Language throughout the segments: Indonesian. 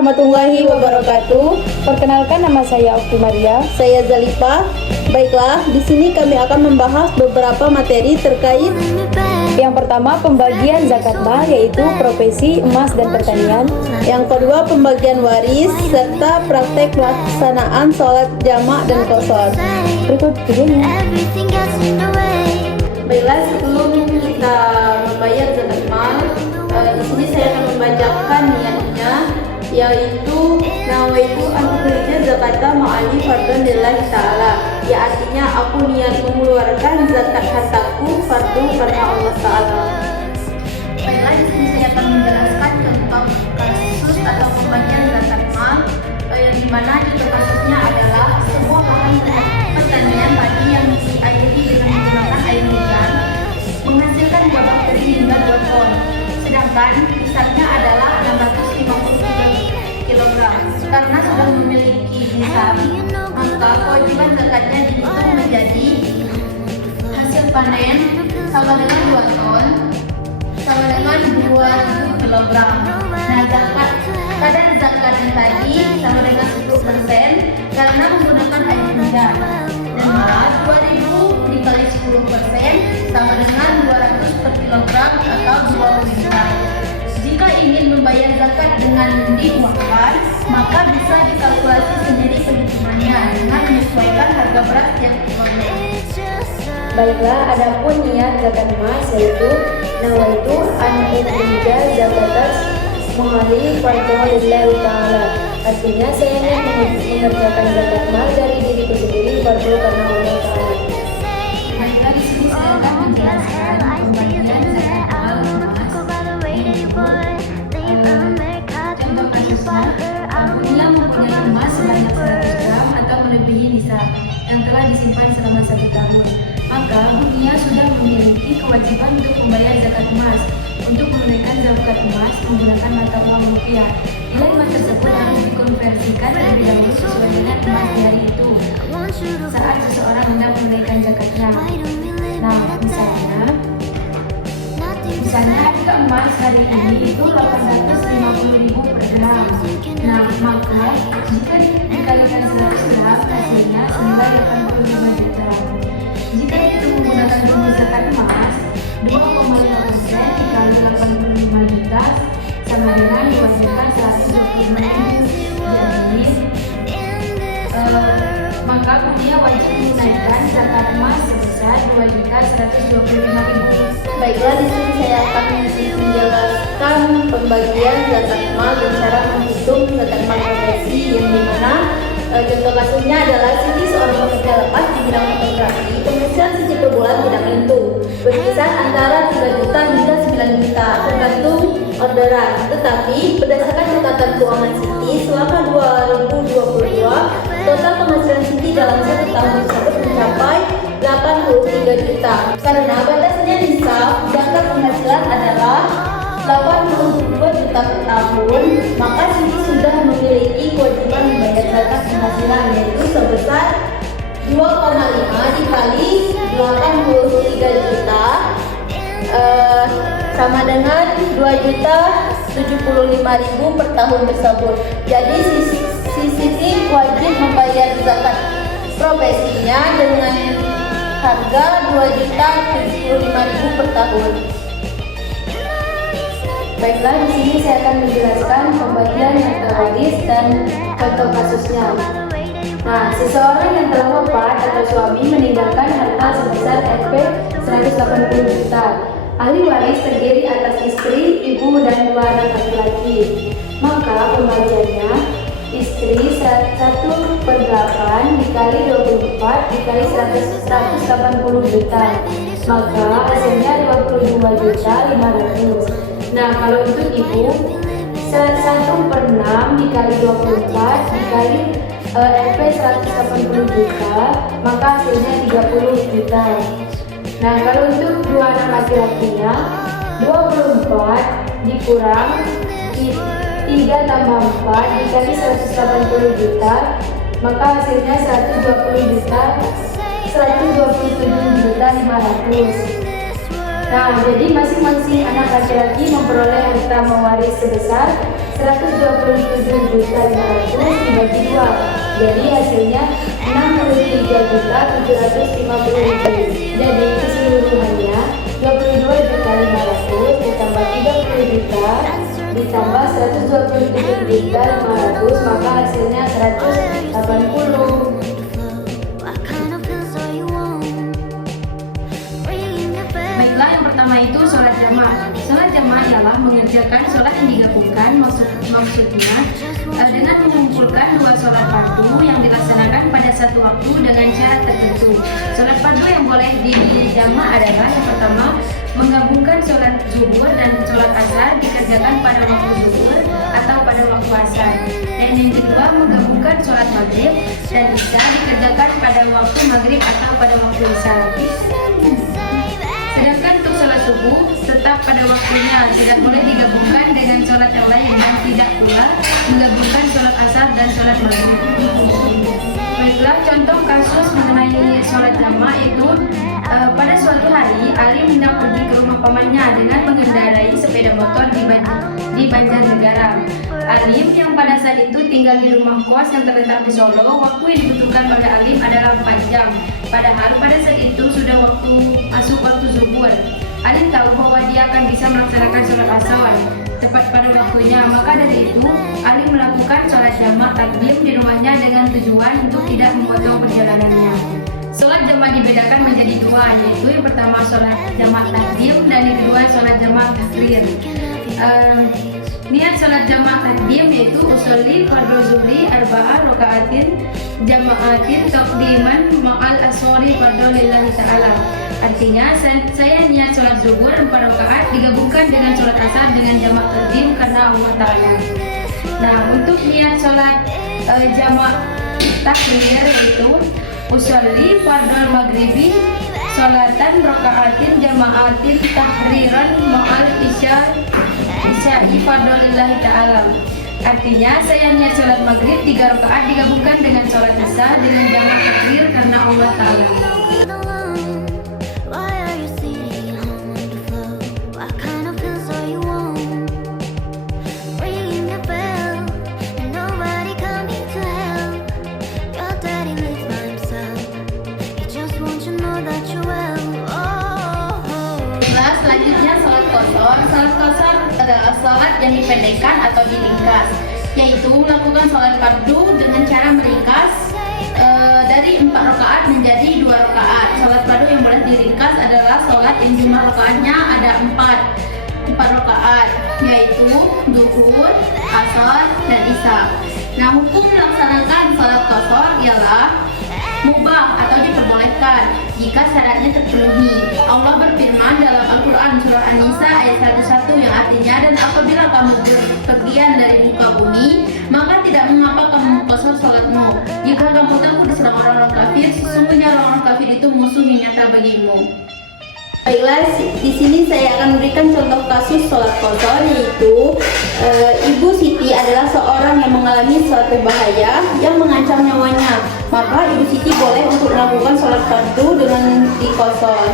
warahmatullahi wabarakatuh. Perkenalkan, nama saya Okti Maria. Saya Zalifa. Baiklah, di sini kami akan membahas beberapa materi terkait Yang pertama, pembagian zakat mal, yaitu profesi, emas, dan pertanian. yang kedua pembagian waris serta praktek pelaksanaan sholat jamak dan qasar. Berikut videonya. Baiklah, sebelum kita membayar zakat mal, di sini saya akan membacakan niatnya, yaitu nawaitu an ukhrija zakata ma'ali fardhan lillahi ta'ala, ya artinya aku niat mengeluarkan zakat hartaku fardu karena Allah Ta'ala. Baiklah, di sini saya akan menjelaskan contoh kasus atau pembagian zakat mal, yang dimana contoh kasusnya adalah semua bahan pertanian padi yang diairi dengan menggunakan air hujan menghasilkan gabah kering hingga 2 ton, sedangkan pusatnya adalah 653 kg. Karena sudah memiliki nisab, maka kewajiban zakatnya dihitung menjadi hasil panen sama dengan 2 ton sama dengan 2 kg. Nah, kadar zakat yang tadi sama dengan 10% karena menggunakan air hujan. Dan 2000 dikali 10% sama dengan 200 per kilogram atau 20 juta. Jika ingin membayar zakat dengan diuangkan, maka bisa dikalkulasi sendiri perhitungannya dengan menyesuaikan harga beras yang dipakai. Baiklah, adapun niat zakat emas, yaitu nawaitu an ukhrija zakatas ma'ali fardhan lillahi ta'ala. Artinya, saya ingin mengerjakan zakat mal dari diriku sendiri fardu karena Allah Ta'ala. Baiklah, di sini saya akan menjelaskan pembagian zakat mal emas. Contoh kasusnya, apabila mempunyai emas sebanyak 100 gram atau melebihi nisab yang telah disimpan selama 1 tahun, maka dunia sudah memiliki kewajiban untuk membayar zakat emas. Untuk menunaikan zakat emas menggunakan mata uang rupiah, nilai emas tersebut harus dikonversikan terlebih dahulu sesuai dengan emas di hari itu saat seseorang hendak menunaikan zakatnya. Nah, misalnya harga emas hari ini itu 850.000 per gram. Nah, maka jika dikalikan 100 gram hasilnya senilai 85 juta. Jika kita menggunakan jumlah zakat emas 2,5% dikali 85 juta sama dengan diwajibkan 125.000. Jadi maka dunia wajib menunaikan zakat emas sebesar 2.125.000. Baiklah, di sini saya akan menjelaskan pembagian zakat mal dan cara menghitung zakat mal profesi, yang dimana contoh kasusnya adalah Siti, seorang pekerja lepas di bidang fotografi. Penghasilan Siti per bulan tidak menentu, berkisar antara 3 juta hingga 9 juta tergantung orderan. Tetapi berdasarkan catatan keuangan Siti selama 2022, total penghasilan Siti dalam 1 tahun tersebut mencapai 83 juta. Karena batasnya nisab zakat penghasilan adalah 82 juta per tahun, maka Siti sudah memiliki kewajiban membayar zakat penghasilan, yaitu sebesar 2,5 dikali 83 juta sama dengan 2.075.000 per tahun tersebut. Jadi si Siti wajib membayar zakat profesinya dengan harga 2.075.000 per tahun. Baiklah, di sini saya akan menjelaskan pembagian harta waris dan contoh kasusnya. Nah, seseorang yang telah wafat atau suami meninggalkan harta sebesar Rp 180 juta. Ahli waris terdiri atas istri, ibu, dan 2 anak laki-laki. Maka pembagiannya, istri 1/8 dikali 24 dikali 180 juta, maka hasilnya 22.500. Nah, kalau untuk ibu 1/6 dikali 24 dikali Rp 180 juta, maka hasilnya 30 juta. Nah, kalau untuk 2 anak laki-lakinya 24 dikurang 3 tambah 4 dikali 180 juta, maka hasilnya 127.500. Nah, jadi masing-masing anak laki-laki memperoleh harta mewaris sebesar 127.500.000 dibagi 2. Jadi hasilnya 63.750.000. Jadi keseluruhannya 22.500.000 ditambah 30 juta ditambah 127.500, maka hasilnya 180. Baiklah, yang pertama itu sholat jamaah. Sholat jamaah ialah mengerjakan sholat yang digabungkan, maksudnya dengan mengumpulkan dua sholat fardu yang dilaksanakan pada satu waktu dengan syarat tertentu. Sholat fardu yang boleh dijamaah adalah yang pertama, menggabungkan sholat zuhur dan sholat asar dikerjakan pada waktu zuhur atau pada waktu asar. Dan yang kedua, menggabungkan sholat maghrib dan isya dikerjakan pada waktu maghrib atau pada waktu isya. Sedangkan untuk sholat subuh tetap pada waktunya, tidak boleh digabungkan dengan sholat yang lain, dan tidak pula menggabungkan sholat asar dan sholat maghrib. Baiklah, contoh kasus mengenai sholat jamaah itu pada suatu hari Ali hendak pergi ke rumah pamannya dengan mengendarai sepeda motor di Banjarnegara. Alim yang pada saat itu tinggal di rumah kos yang terletak di Solo, waktu yang dibutuhkan oleh Alim adalah 4 jam. Padahal pada saat itu sudah masuk waktu zuhur. Alim tahu bahwa dia akan bisa melaksanakan sholat asar tepat pada waktunya. Maka dari itu, Alim melakukan sholat jamaah takdim di rumahnya dengan tujuan untuk tidak memotong perjalanannya. Sholat jamaah dibedakan menjadi 2, yaitu yang pertama sholat jamaah takdim dan yang kedua sholat jamaah takhir. Niat sholat jamaah takdim yaitu usolli fardhu zuhri arba'ah raka'atin jama'atin taqdiman ma'al asori fardhu lillahi ta'ala. Artinya saya niat sholat zuhur 4 rakaat digabungkan dengan sholat asar dengan jamaah takdim karena Allah Ta'ala. Nah, untuk niat sholat jamaah takhir yaitu usolli fardhu maghribi sholatan raka'atin jama'atin tahriran ma'al isya'i fardhu lillahi ta'ala. Artinya saya niat sholat maghrib 3 rakaat digabungkan dengan sholat isya dengan jamaah takhir karena Allah Ta'ala. Selanjutnya sholat qashar. Sholat qashar adalah sholat yang dipendekkan atau diringkas, yaitu melakukan sholat fardu dengan cara meringkas dari 4 rakaat menjadi 2 rakaat. Sholat fardu yang boleh diringkas adalah sholat yang jumlah rakaatnya ada 4 rakaat, yaitu zuhur, asar, dan isya. Nah, hukum melaksanakan sholat qashar ialah mubah atau diperbolehkan jika syaratnya terpenuhi. Allah berfirman dalam Al-Quran surah An-Nisa ayat 101 yang artinya, dan apabila kamu berpergian dari muka bumi, maka tidak mengapa kamu mengqashar sholatmu. Jika kamu takut diserang orang-orang kafir, sesungguhnya orang-orang kafir itu musuh yang nyata bagimu. Baiklah, di sini saya akan memberikan contoh kasus sholat qashar, yaitu Ibu Siti adalah seorang yang mengalami suatu bahaya yang mengancam nyawanya. Maka Ibu Siti boleh untuk melakukan sholat fardu dengan diqashar.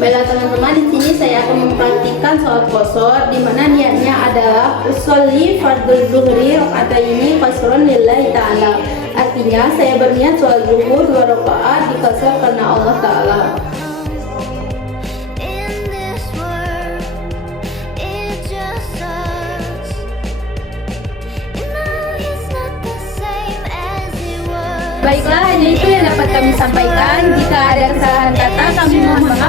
Baiklah teman-teman, di sini saya akan mempraktikkan sholat qashar, di mana niatnya adalah usolli fardhu zuhri raka'ataini qashran lillahi ta'ala. Artinya saya berniat sholat zuhur 2 rakaat diqashar karena Allah Ta'ala. Baiklah, hanya itu yang dapat kami sampaikan. Jika ada kesalahan kata, kami mohon maaf.